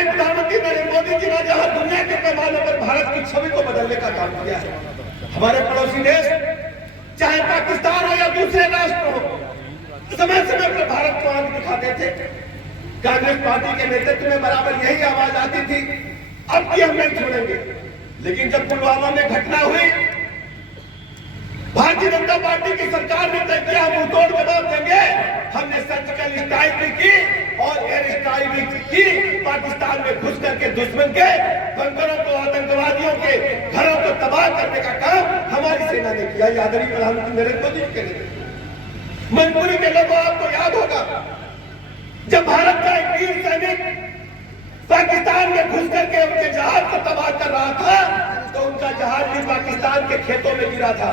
Time प्रधानमंत्री नरेंद्र मोदी जी ने जहां दुनिया के पैमाने पर भारत की छवि को बदलने का काम किया है, हमारे पड़ोसी देश चाहे पाकिस्तान हो या दूसरे राष्ट्र हो, समय समय पर भारत को आंख दिखाते थे। कांग्रेस पार्टी के नेतृत्व में बराबर यही आवाज आती थी, अब की हम नहीं छोड़ेंगे। लेकिन जब पुलवामा में घटना हुई, भारतीय जनता पार्टी की सरकार ने तय किया हम तोड़ जवाब देंगे। हमने सर्जिकल स्ट्राइक भी की और एयर स्ट्राइक भी की। पाकिस्तान में घुस करके दुश्मन के बंकरों को, आतंकवादियों के घरों को तबाह करने का काम हमारी सेना ने किया। आदरणीय प्रधानमंत्री नरेंद्र मोदी जी के नेतृत्व। मनपुरी के लोगों, आपको याद होगा जब भारत का एक वीर सैनिक पाकिस्तान में घुस करके उनके जहाज को तबाह कर रहा था, तो उनका जहाज भी पाकिस्तान के खेतों में गिरा था।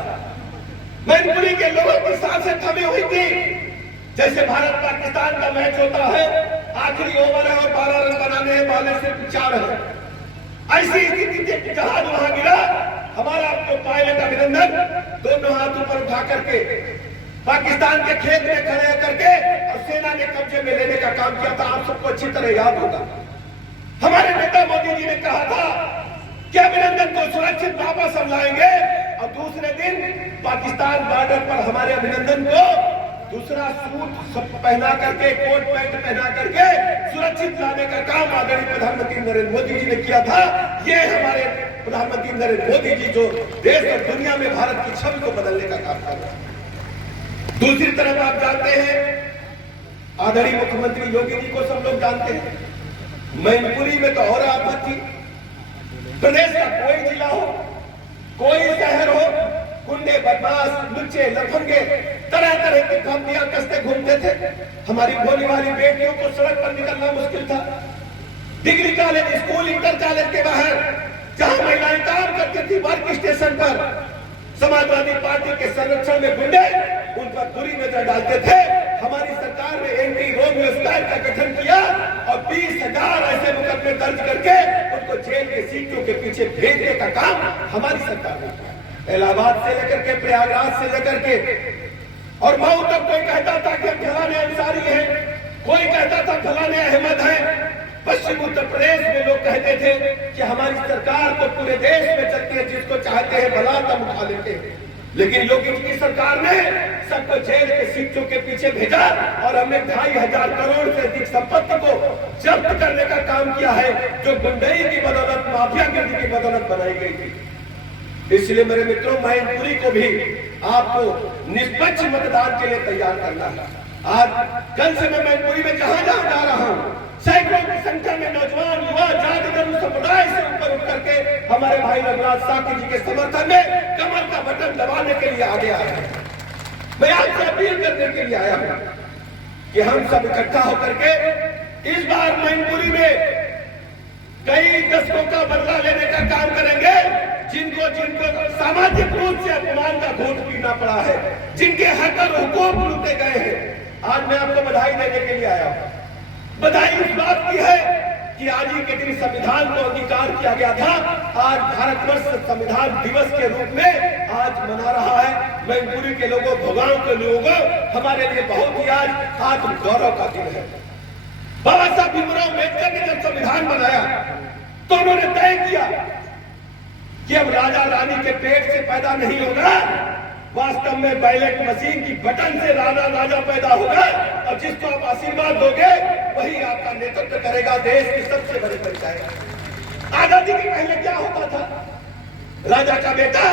मैनपुरी के लोगों की सांसें थमी हुई थी। जैसे भारत पाकिस्तान का मैच होता है, आखिरी ओवर है और 12 रन बनाने वाले से 4 है, ऐसी स्थिति थी। जहाज वहां गिरा, हमारा आपको पायलट अभिनंदन दोनों हाथ ऊपर उठा करके पाकिस्तान के खेत में खड़े करके और सेना ने कब्जे में लेने का काम किया था। आप सबको अच्छी तरह याद होगा। हमारे नेता मोदी जी ने कहा था कि अभिनंदन को सुरक्षित वापस हम लाएंगे, और दूसरे दिन पाकिस्तान बॉर्डर पर हमारे अभिनंदन को दूसरा सूट सब पहना करके, कोट पैंट पहना करके सुरक्षित लाने का काम आदरणीय प्रधानमंत्री नरेंद्र मोदी जी ने किया था। ये हमारे प्रधानमंत्री नरेंद्र मोदी जी जो देश और दुनिया में भारत की छवि को बदलने का काम कर रहे हैं। दूसरी तरफ आप जानते हैं, आदरणीय मुख्यमंत्री योगी जी को सब लोग जानते हैं। मैनपुरी में तो और आफत थी। प्रदेश का कोई जिला हो, कोई शहर हो, गुंडे, बदमाश, लुच्चे, लफंगे तरह तरह की धमकियां कसते घूमते थे। हमारी भोली वाली बेटियों को सड़क पर निकलना मुश्किल था। Degree college, school, inter college के बाहर जहां महिलाएं काम करती थी, वर्क स्टेशन पर समाजवादी पार्टी के संरक्षण में गुंडे उन पर बुरी नजर डालते थे। हमारी सरकार ने एंटी रोमियो स्क्वाड का गठन किया और 20,000 ऐसे मुकदमे दर्ज करके उनको जेल के सीटों के पीछे भेजने का काम हमारी सरकार ने किया। इलाहाबाद से लेकर के, प्रयागराज से लेकर के और मऊ तक कोई कहता था कि हम फलाने अंसारी हैं, कोई कहता था फलाने अहमद हैं। पश्चिम उत्तर प्रदेश में लोग कहते थे कि हमारी सरकार तो पूरे देश में चलती है, जिसको चाहते हैं भला तब उठा लेते हैं। लेकिन योगी जी की सरकार ने सबको जेल के सीटों के पीछे भेजा और हमने 2,500 करोड़ से अधिक संपत्ति को जब्त करने का काम किया है, जो गुंडई की बदौलत, माफियागिरी की बदौलत बनाई गई थी। इसलिए मेरे मित्रों, मैनपुरी को भी आपको निष्पक्ष मतदान के लिए तैयार करना है। आज कल से मैं मैनपुरी में जहां जहां जा रहा हूं, सैकड़ों की संख्या में नौजवान, युवा, जाति धर्म समुदाय से ऊपर उठ करके हमारे भाई रघुनाथ साकी जी के समर्थन में कमर का बटन दबाने के लिए आगे आया है। मैं आपसे अपील करने के लिए आया हूं कि हम सब इकट्ठा होकर के इस बार मैनपुरी में कई दशकों का बदला लेने का काम करेंगे। जिनको सामाजिक रूप से अपमान का घूंट पीना पड़ा है, जिनके हक और हुकूक लूटे गए हैं, आज मैं आपको बधाई देने के लिए आया हूं। बधाई इस बात की है कि आज ही के दिन संविधान को अंगीकार किया गया था। आज भारतवर्ष संविधान दिवस के रूप में आज मना रहा है। मैनपुरी के लोगों, भोगांव के लोगों, हमारे लिए बहुत ही आज गौरव का दिन है। बाबा साहब भीमराव अम्बेडकर ने जब संविधान बनाया तो उन्होंने तय किया कि अब राजा रानी के पेट से पैदा नहीं होगा, वास्तव में बैलेट मशीन की बटन से राजा पैदा होगा, और जिसको आप आशीर्वाद दोगे वही आपका नेतृत्व करेगा देश की सबसे बड़ी पंचायत। आजादी के पहले क्या होता था? राजा का बेटा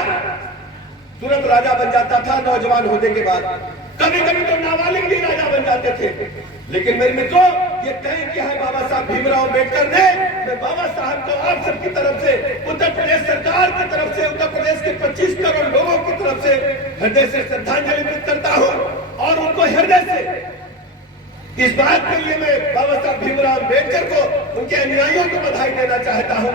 तुरंत राजा बन जाता था नौजवान होने के बाद। कभी कभी तो नाबालिग भी राजा बन जाते थे। लेकिन मेरे मित्रों, ये तय किया है बाबा साहब भीमराव अम्बेडकर ने। मैं बाबा साहब को आप सबकी तरफ से, उत्तर प्रदेश सरकार की तरफ से, उत्तर प्रदेश के 25 करोड़ लोगों की तरफ से हृदय से श्रद्धांजलि अर्पित करता हूं और उनको हृदय से इस बात के लिए मैं बाबा साहब भीमराव अम्बेडकर को, उनके अनुयायियों को बधाई देना चाहता हूं।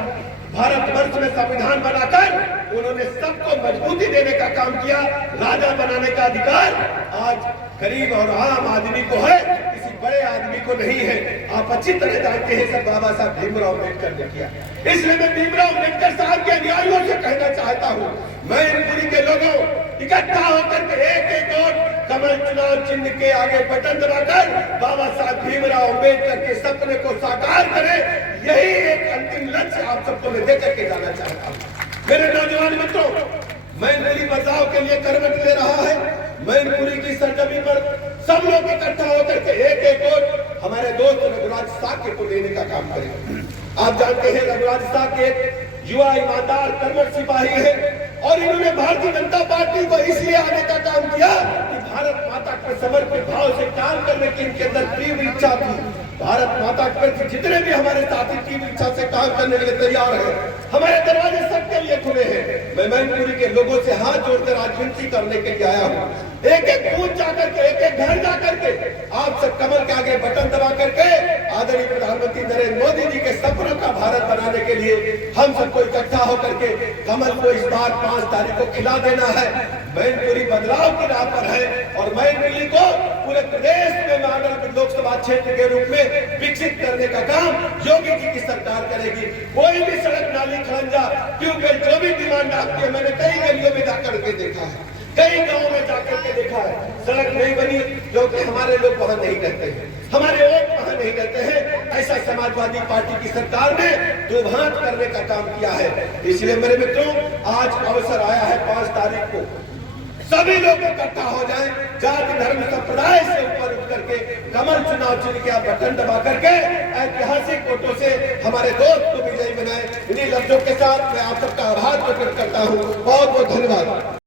भारतवर्ष में संविधान बनाकर उन्होंने सबको मजबूती देने का काम किया। राजा बनाने का अधिकार आज गरीब और आम आदमी को है, किसी बड़े आदमी को नहीं है। आप अच्छी तरह जानते हैं सब बाबा साहब भीमराव अम्बेडकर ने किया। इसलिए मैं भीमराव अम्बेडकर साहब के अनुयायियों से कहना चाहता हूँ, मैनपुरी के लोगों, इकट्ठा होकर के एक और कमल चुनाव चिन्ह के आगे बटन दबाकर बाबा साहब भीमराव अम्बेडकर के सपने को साकार करें। यही तीन लक्ष्य आप सबको मैं देकर के जाना चाहता हूँ। मेरे नौजवान मित्रों, मैनपुरी बदलाव के लिए करवट ले रहा है। मैनपुरी की सरजमी पर सब लोग इकट्ठा होकर के एक एक वोट हमारे दोस्त रघुराज साके को देने का काम करें। आप जानते हैं रघुराज साके एक युवा ईमानदार कर्मठ सिपाही है और इन्होंने भारतीय जनता पार्टी को इसलिए आने का काम किया कि भारत माता के समर्पित भाव से काम करने की इनके अंदर तीव्र इच्छा थी। भारत माता के प्रति जितने भी हमारे साथी तीव्र इच्छा से काम करने के लिए तैयार हैं, हमारे दरवाजे सबके लिए खुले हैं। मैं मैनपुरी के लोगों से हाथ जोड़कर आज विनती करने के लिए आया हूँ। एक एक बूथ जाकर के, एक एक घर जाकर के आप सब कमल के आगे बटन दबा करके आदरणीय प्रधानमंत्री नरेंद्र मोदी जी के सपनों का भारत बनाने के लिए हम सबको इकट्ठा होकर के कमल को इस बार 5 तारीख को खिला देना है। मैनपुरी बदलाव की राह पर है और मैनपुरी को पूरे प्रदेश में मॉडल लोकसभा क्षेत्र के रूप में विकसित करने का काम योगी जी की सरकार करेगी। कोई भी सड़क, नाली, खड़ंजा, ट्यूबवेल जो भी डिमांड आपकी है, मैंने कई गलियों में जाकर के देखा है, कई गांवों में जाकर के देखा है, सड़क नहीं बनी क्योंकि हमारे लोग वहां नहीं रहते हैं, हमारे वोट वहां नहीं रहते हैं। ऐसा समाजवादी पार्टी की सरकार ने दुर्भांत करने का काम किया है। इसलिए मेरे मित्रों, आज अवसर आया है 5 तारीख को सभी लोग इकट्ठा हो जाएं, जाति धर्म संप्रदाय से ऊपर उठ करके कमल चुनाव चुन के आप बटन दबा करके ऐतिहासिक वोटों से हमारे दोस्त को विजयी बनाएं। इन्हीं लफ्जों के साथ मैं आप सबका आभार प्रकट करता हूँ। बहुत बहुत धन्यवाद।